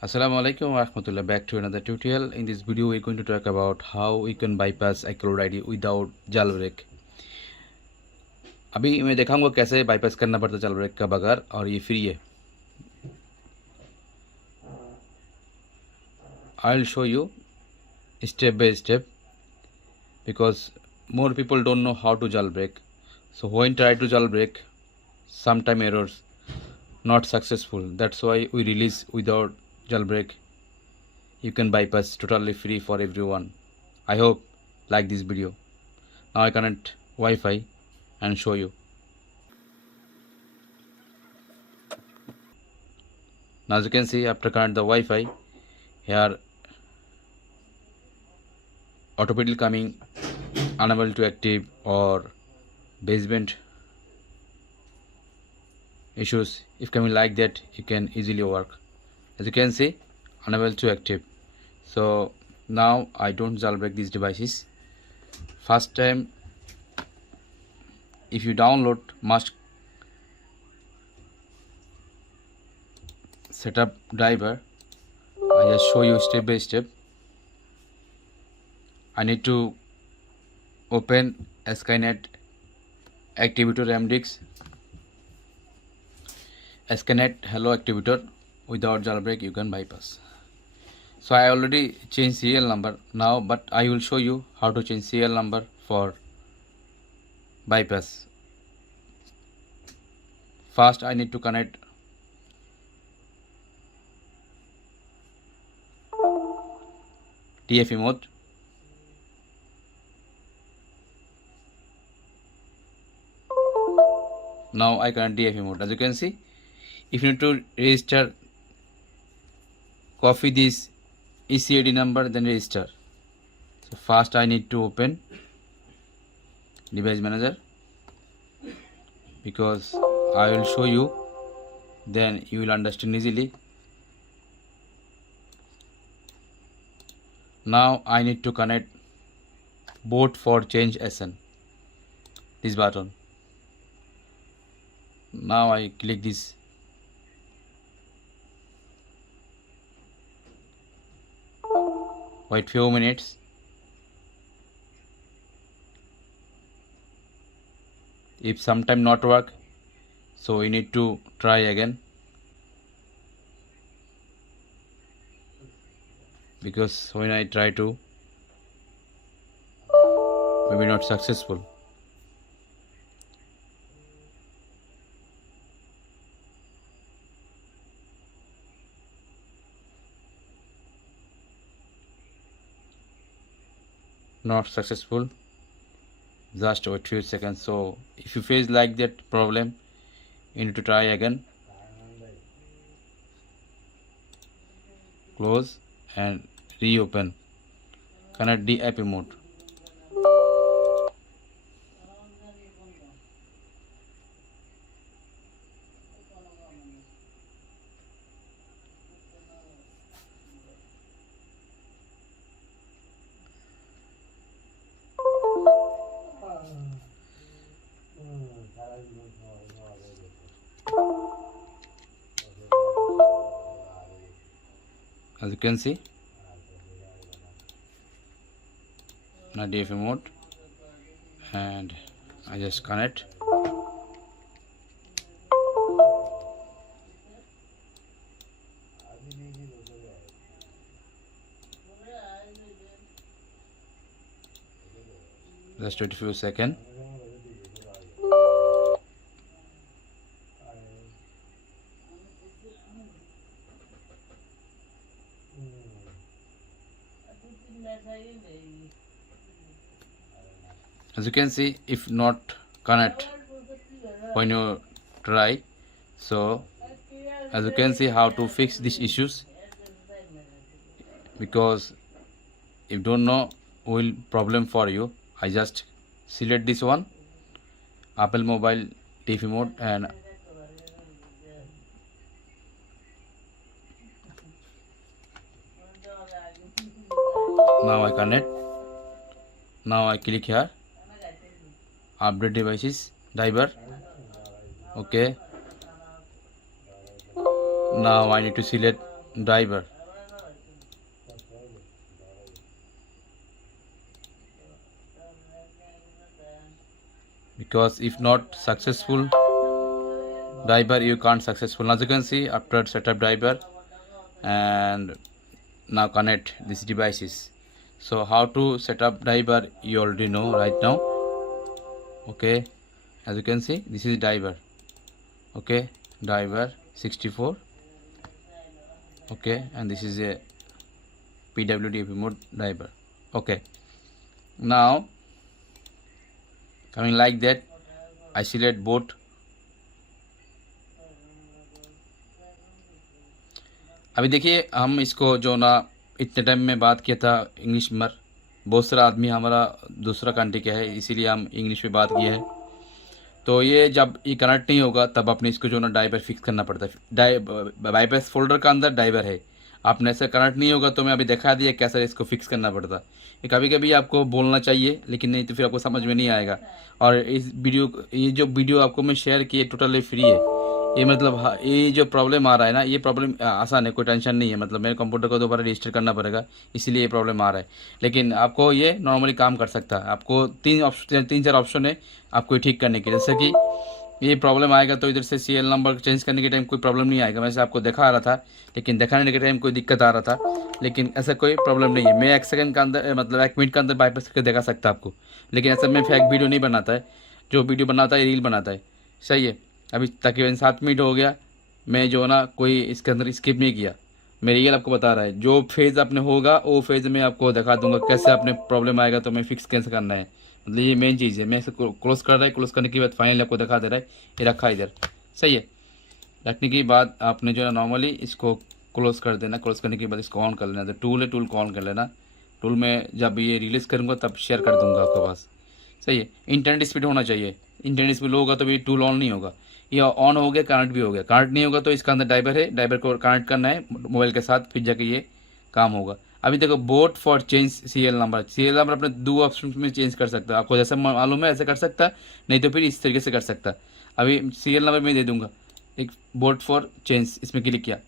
Assalamu alaikum wa rahmatullah. Back to another tutorial. In this video we're going to talk about how we can bypass iCloud ID without jailbreak. अभी मैं दिखाऊंगा कैसे bypass करना पड़ता है jailbreak का बगैर, और ये फ्री है. I'll show you step by step because more people don't know how to jailbreak. So when try to jailbreak, sometime errors, not successful. That's why we release without jailbreak. You can bypass totally free for everyone. I hope like this video. Now I connect Wi-Fi and show you. Now as you can see, after connect the Wi-Fi, here automatically coming unable to active or basement issues. If coming like that, you can easily work. As you can see, unable to active. So now I don't jailbreak these devices. First time, if you download, must setup driver. I just show you step by step. I need to open a Skynet Activator MDX, a Skynet Hello Activator. Without jailbreak you can bypass. So I already changed serial number now, but I will show you how to change serial number for bypass. First I need to connect TFE mode. Now I connect DFE mode. As you can see, if you need to register, copy this ECID number, then register. So first I need to open device manager because I will show you, then you will understand easily. Now I need to connect boot for change SN, this button. Now I click this. Wait few minutes. If sometime not work, so we need to try again, because when I try to, maybe not successful. Not successful. Just wait few seconds. So if you face like that problem, you need to try again. Close and reopen. Connect DIP mode. As you can see, now DFA mode, and I just connect. Just wait a few seconds. As you can see, if not connect when you try, so as you can see how to fix these issues, because if don't know will problem for you. I just select this one, Apple Mobile TV mode, and now I connect. Now I click here, update devices driver. Okay, now I need to select driver, because if not successful driver you can't successful. Now as you can see, after setup driver and now connect these devices. So how to set up driver you already know right now. Okay, as you can see, this is driver. Okay, driver 64. Okay, and this is a PWD mode driver. Okay, now coming like that, isolate boot. अभी देखिए, हम इसको जो ना इतने टाइम में बात किया था इंग्लिश में, बहुत सारा आदमी हमारा दूसरा कंट्री का है, इसीलिए हम इंग्लिश में बात किए हैं। तो ये जब ये कनेक्ट नहीं होगा तब आपने इसको जो ना ड्राइवर फिक्स करना पड़ता है। बाईपास फोल्डर का अंदर ड्राइवर है, आपने ऐसे कनेक्ट नहीं होगा तो मैं अभी दिखा दिया कैसे इसको फिक्स करना पड़ता है। ये कभी कभी आपको बोलना चाहिए, लेकिन नहीं तो फिर आपको समझ में नहीं आएगा। और इस वीडियो, ये जो वीडियो आपको मैं शेयर किए टोटली फ्री है। ये मतलब ये जो प्रॉब्लम आ रहा है ना, ये प्रॉब्लम आसान है, कोई टेंशन नहीं है। मतलब मेरे कंप्यूटर को दोबारा रजिस्टर करना पड़ेगा, इसीलिए ये प्रॉब्लम आ रहा है। लेकिन आपको ये नॉर्मली काम कर सकता है। आपको तीन चार ऑप्शन है आपको ठीक करने के, जैसे कि ये प्रॉब्लम आएगा तो इधर से सीरियल नंबर चेंज करने के टाइम कोई प्रॉब्लम नहीं आएगा। वैसे आपको दिखा रहा था, लेकिन दिखाने के टाइम कोई दिक्कत आ रहा था, लेकिन ऐसा कोई प्रॉब्लम नहीं है। मैं 1 सेकंड का अंदर, मतलब 1 मिनट के अंदर बाईपास करके दिखा सकता आपको। लेकिन ऐसा मैं फेक वीडियो नहीं बनाता है, जो वीडियो बनाता है रील बनाता है। सही है, अभी तकरीबन 7 मिनट हो गया, मैं जो ना कोई इसके अंदर स्किप नहीं किया। मैं रियल आपको बता रहा है, जो फेज़ आपने होगा वो फेज़ में आपको दिखा दूंगा कैसे आपने प्रॉब्लम आएगा तो मैं फिक्स कैसे करना है। मतलब ये मेन चीज़ है। मैं इसे क्लोज कर रहा है, क्लोज करने के बाद फाइनली आपको दिखा दे रहा है, ये रखा इधर। सही है, रखने के बाद आपने जो है नॉर्मली इसको क्लोज कर देना। क्लोज करने के बाद इसको ऑन कर लेना। तो टूल है, टूल को ऑन कर लेना। टूल में जब ये रिलीज़ करूँगा तब शेयर कर दूँगा आपके पास। सही है, इंटरनेट स्पीड होना चाहिए। इंटरनेट स्पीड लो होगा तो ये टूल ऑन नहीं होगा। ये ऑन हो गया, कनेक्ट भी हो गया। कनेक्ट नहीं होगा तो इसका अंदर ड्राइवर है, ड्राइवर को कनेक्ट करना है मोबाइल के साथ, फिर जाके ये काम होगा। अभी देखो, boat for change serial number. Serial number अपने 2 ऑप्शन में चेंज कर सकता है। आपको जैसे मालूम है ऐसे कर सकता है, नहीं तो फिर इस तरीके से कर सकता है। अभी सीरियल नंबर मैं दे दूंगा, एक बोट फॉर चेंज, इसमें क्लिक किया।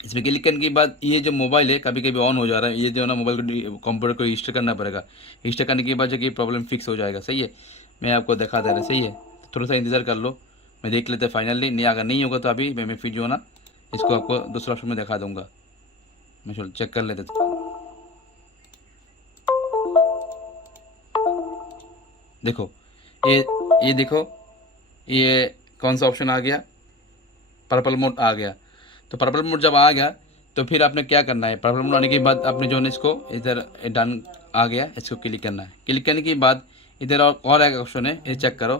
इसमें क्लिक करने के बाद ये जो मोबाइल है कभी कभी ऑन हो जा रहा है, ये जो है ना मोबाइल को कंप्यूटर को रजिस्टर करना पड़ेगा। रजिस्टर करने के बाद जो कि प्रॉब्लम फिक्स हो जाएगा। सही है, मैं आपको दिखा दे रहा। सही है, थोड़ा सा इंतज़ार कर लो, मैं देख लेते हैं फाइनली। नहीं, अगर नहीं होगा तो अभी मैं फिर जो है ना इसको आपको दूसरा ऑप्शन में दिखा दूंगा। मैं चलो चेक कर लेते। देखो ये देखो, ये कौन सा ऑप्शन आ गया, पर्पल मोड आ गया। तो पर्पल मोड जब आ गया तो फिर आपने क्या करना है, पर्पल मोड आने के बाद आपने जो है इसको इधर डन आ गया, इसको क्लिक करना है। क्लिक करने के बाद इधर और एक ऑप्शन है, ये चेक करो।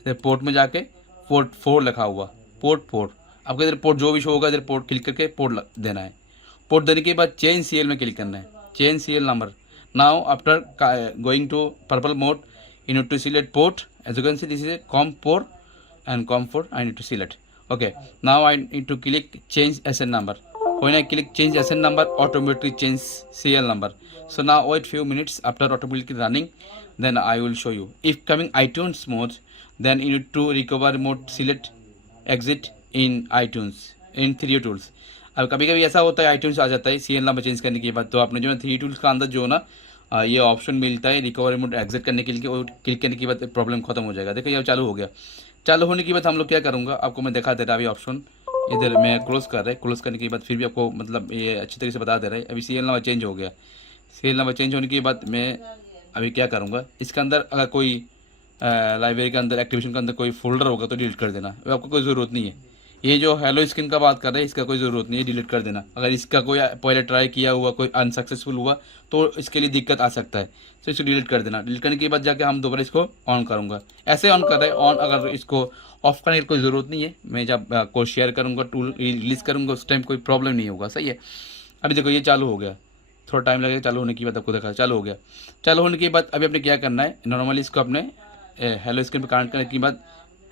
इधर पोर्ट में जाके पोर्ट 4 लिखा हुआ, पोर्ट 4। आपको इधर पोर्ट जो भी शो होगा इधर पोर्ट क्लिक करके पोर्ट देना है। पोर्ट देने के बाद चेंज सीरियल में क्लिक करना है, change serial number. Now after going to purple mode you need to select port. As you can see, this is a COM4 and COM4 I need to select. Okay, now I need to click change SN number. When I click change SN number, automatically change serial number. So now wait few minutes, after automatically running, then I will show you. If coming iTunes mode, then you need to recover mode, select exit in iTunes in 3 tools. अब कभी कभी ऐसा होता है iTunes आ जाता है serial number change करने के बाद, तो आपने जो है 3 टूल्स का अंदर जो है ना ये ऑप्शन मिलता है रिकवरी मोड एग्जिट करने के लिए। वो क्लिक करने के बाद प्रॉब्लम खत्म हो जाएगा। देखो ये चालू हो गया। चालू होने के बाद हम लोग क्या करूँगा आपको मैं दिखा दे रहा। अभी ऑप्शन इधर मैं क्लोज कर रहा है, क्लोज करने के बाद फिर भी आपको मतलब ये अच्छी तरीके से बता दे रहा है। अभी सीरियल नंबर चेंज हो गया। सीरियल नंबर चेंज होने के बाद मैं अभी क्या करूँगा, इसके अंदर अगर कोई लाइब्रेरी के अंदर एक्टिवेशन के अंदर कोई फोल्डर होगा तो डिलीट कर देना, आपको कोई ज़रूरत नहीं है। ये जो हेलो स्क्रीन का बात कर रहे हैं इसका कोई ज़रूरत नहीं है, डिलीट कर देना। अगर इसका कोई पहले ट्राई किया हुआ कोई अनसक्सेसफुल हुआ तो इसके लिए दिक्कत आ सकता है, तो इसको डिलीट कर देना। डिलीट करने के बाद जाके हम दोबारा इसको ऑन करूँगा। ऐसे ऑन कर रहे हैं ऑन, अगर इसको ऑफ करने की कोई ज़रूरत नहीं है। मैं जब को शेयर करूँगा टूल रिलीज़ करूँगा उस टाइम कोई प्रॉब्लम नहीं होगा। सही है, अभी देखो ये चालू हो गया, थोड़ा टाइम लगेगा चालू होने के बाद। आपको देखा चालू हो गया। चालू होने के बाद अभी आपने क्या करना है, नॉर्मली इसको अपने हेलो स्क्रीन पर कनेक्ट करने के बाद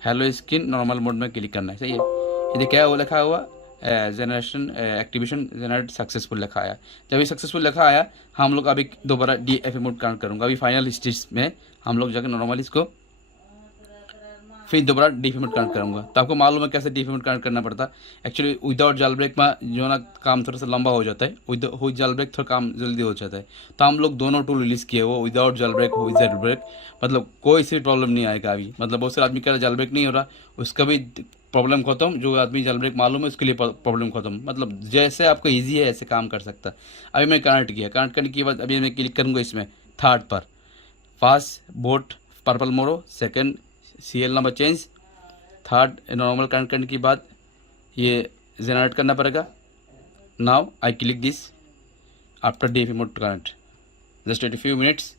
हेलो स्क्रीन नॉर्मल मोड में क्लिक करना है। सही है, ये क्या वो लिखा हुआ जनरेशन एक्टिवेशन जनरेट सक्सेसफुल लिखा आया। जब ये सक्सेसफुल लिखा आया हम लोग अभी दोबारा DFA मोड कनेक्ट करूँगा। अभी फाइनल स्टेज में हम लोग जाकर नॉर्मली इसको फिर दोबारा डिफॉर्मेट कनेक्ट करूँगा। तो आपको मालूम है कैसे डिफॉर्मेट कनेक्ट करना पड़ता है। एक्चुअली विदाउट जाल ब्रेक में जो ना काम थोड़ा सा लंबा हो जाता है, विद जाल ब्रेक थोड़ा काम जल्दी हो जाता है। तो हम लोग दोनों टूल रिलीज़ किए, वो विदाउट जाल ब्रेक हो विद जाल ब्रेक, मतलब कोई सी प्रॉब्लम नहीं आएगा अभी। मतलब बहुत सारे आदमी कह रहे जाल ब्रेक नहीं हो रहा, उसका भी प्रॉब्लम खत्म। जो आदमी जाल ब्रेक मालूम है उसके लिए प्रॉब्लम खत्म। मतलब जैसे आपको ईजी है ऐसे काम कर सकता है। अभी मैं कनेक्ट किया, कनेक्ट करने के बाद अभी मैं क्लिक करूँगा इसमें थर्ड पर, फास्ट बोट पर्पल मोरो, second serial number change, third normal connect करने के बाद ये जनरेट करना पड़ेगा। Now I click this after the format connect, just wait few minutes.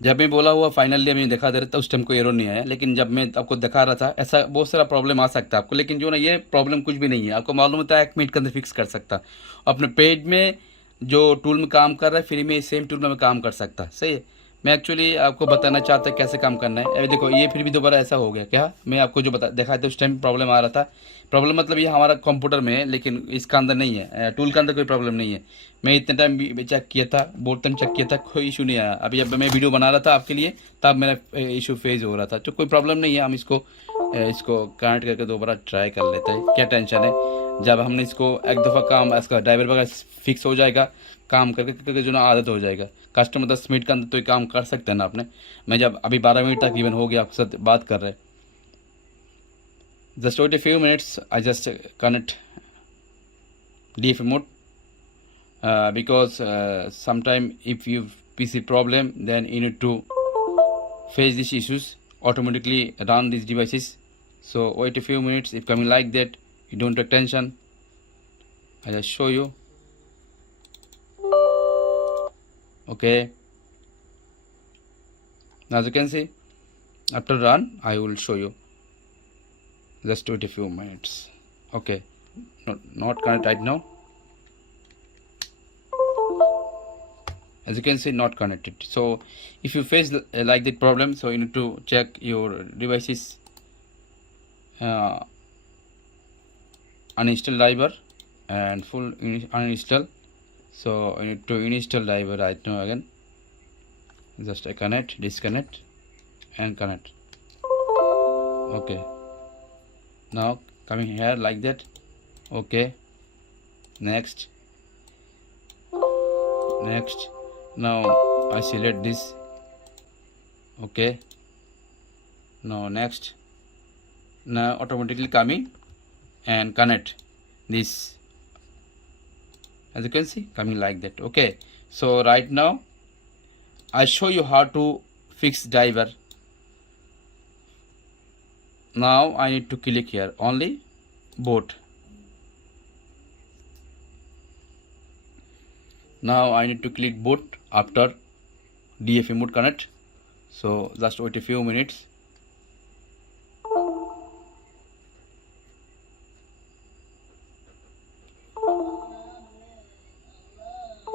जब मैं बोला हुआ फाइनली मैं दिखा दे रहा था उस टाइम कोई एरर नहीं आया, लेकिन जब मैं आपको दिखा रहा था ऐसा बहुत सारा प्रॉब्लम आ सकता है आपको, लेकिन जो ना ये प्रॉब्लम कुछ भी नहीं है। आपको मालूम होता है 1 मिनट के अंदर फिक्स कर सकता। अपने पेज में जो टूल में काम कर रहा है फ्री में सेम टूल में काम कर सकता। सही है। मैं एक्चुअली आपको बताना चाहता कैसे काम करना है। अभी देखो ये फिर भी दोबारा ऐसा हो गया क्या, मैं आपको जो दिखाया था उस टाइम प्रॉब्लम आ रहा था। प्रॉब्लम मतलब ये हमारा कंप्यूटर में है लेकिन इसका अंदर नहीं है, टूल के अंदर कोई प्रॉब्लम नहीं है। मैं इतने टाइम भी चेक किया था, बहुत टाइम चेक किया था, कोई इशू नहीं आया। अभी जब मैं वीडियो बना रहा था आपके लिए तब मेरा इशू फेज हो रहा था, तो कोई प्रॉब्लम नहीं है। हम इसको कनेक्ट करके दोबारा ट्राई कर लेते हैं, क्या टेंशन है। जब हमने इसको एक दफ़ा काम इसका ड्राइवर वगैरह फिक्स हो जाएगा, काम करके करके जो ना आदत हो जाएगा। कस्टमर 10 मिनट के अंदर तो ये काम कर सकते हैं ना आपने। मैं जब अभी 12 मिनट तक इवन हो गया आपके साथ बात कर रहे, just wait a few minutes, I just connect DF mode because sometime if you PC problem then you need to face these issues, automatically run these devices. So wait a few minutes. If coming like that, you don't take tension. I just show you. Okay, now as you can see, after run I will show you. Just wait a few minutes. Okay, not connect right now. As you can see, not connected. So if you face like that problem, so you need to check your devices uninstall driver and full uninstall. So you need to uninstall driver right now again. Just connect, disconnect and connect. Okay, now coming here like that. Okay, next. Now I select this. Okay, now next. Now automatically coming and connect this, as you can see coming like that. Okay, so right now I show you how to fix driver. Now I need to click here only boot. Now I need to click boot after DFA mode connect. So just wait a few minutes.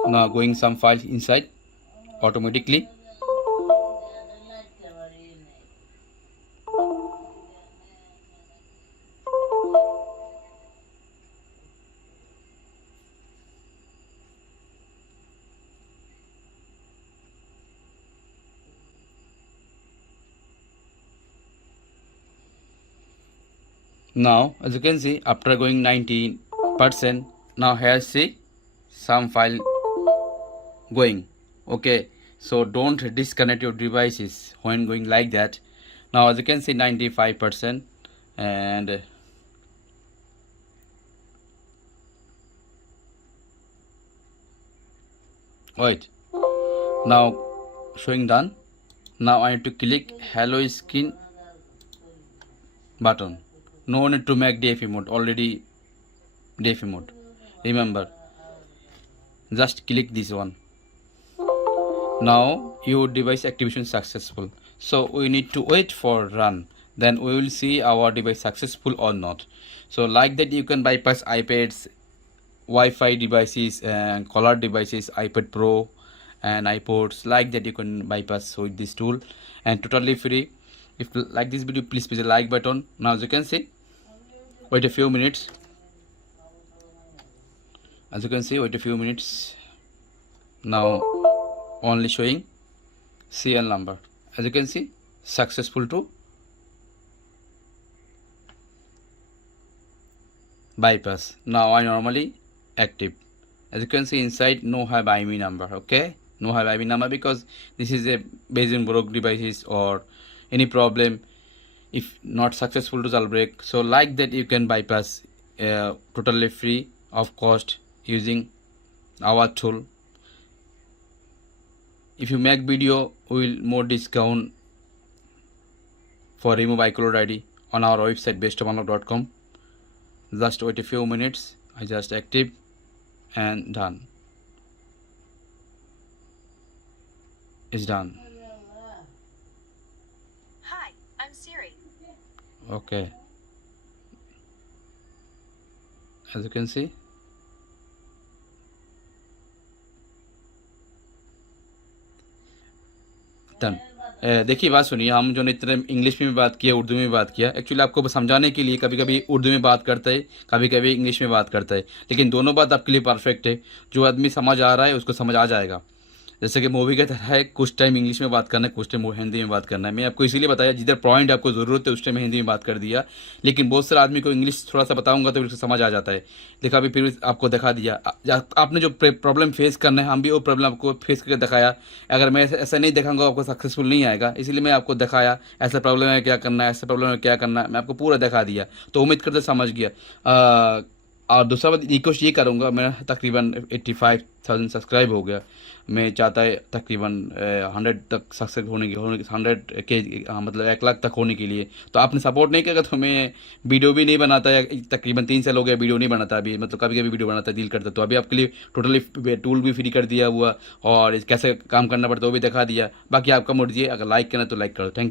Now going some files inside automatically. Now as you can see, after going 19%, now here see some file going. Okay, so don't disconnect your devices when going like that. Now as you can see 95%, and wait, now showing done. Now I need to click hello screen button. No need to make DFE mode, already DFE mode. Remember, just click this one. Now your device activation successful. So we need to wait for run. Then we will see our device successful or not. So like that you can bypass iPads, Wi-Fi devices and color devices, iPad Pro and iPods. Like that you can bypass with this tool and totally free. If you like this video, please press the like button. Now as you can see, wait a few minutes. As you can see, wait a few minutes. Now only showing CL number. As you can see, successful to bypass. Now I normally active. As you can see inside, no have IME number. Okay, no have IME number because this is a based on broke devices or any problem. If not successful to jailbreak, so like that you can bypass totally free of cost using our tool. If you make video, we will more discount for remove iCloud ID on our website bestofunlock.com. Just wait a few minutes. I just active and done. It's done. Hi, I'm Siri. Okay. As you can see, done. देखिए बात सुनिए, हम जो इतने इंग्लिश में भी बात किया, उर्दू में भी बात किया, एक्चुअली आपको समझाने के लिए कभी कभी उर्दू में बात करता है, कभी कभी इंग्लिश में बात करता है, लेकिन दोनों बात आपके लिए परफेक्ट है। जो आदमी समझ आ रहा है उसको समझ आ जाएगा। जैसे कि मूवी की तरह है, कुछ टाइम इंग्लिश में बात करना है, कुछ टाइम हिंदी में बात करना है। मैं आपको इसीलिए बताया जिधर पॉइंट आपको ज़रूरत है उस टाइम हिंदी में बात कर दिया, लेकिन बहुत सारे आदमी को इंग्लिश थोड़ा सा बताऊंगा तो उसको समझ आ जाता है। देखा अभी फिर आपको दिखा दिया, आपने जो प्रॉब्लम फेस करना है हम भी वो प्रॉब्लम आपको फेस करके दिखाया। अगर मैं ऐसा नहीं दिखाऊंगा आपको सक्सेसफुल नहीं आएगा, इसीलिए मैं आपको दिखाया ऐसा प्रॉब्लम है क्या करना है, ऐसा प्रॉब्लम है क्या करना है, मैं आपको पूरा दिखा दिया। तो उम्मीद करते समझ गया। और दूसरा बात रिक्वेस्ट ये करूँगा, मेरा तकरीबन 85,000 सब्सक्राइब हो गया। मैं चाहता है तकरीबन 100 तक सक्सेस होने के 100 के मतलब 1 लाख तक होने के लिए। तो आपने सपोर्ट नहीं किया तो मैं वीडियो भी नहीं बनाता है। तकरीबन 3 साल हो गया वीडियो नहीं बनाता अभी, मतलब कभी कभी वीडियो बनाता दिल करता। तो अभी आपके लिए टोटली टूल भी फ्री कर दिया हुआ और कैसे काम करना पड़ता है वो भी दिखा दिया। बाकी आपका मर्जी है, अगर लाइक करना तो लाइक करो। थैंक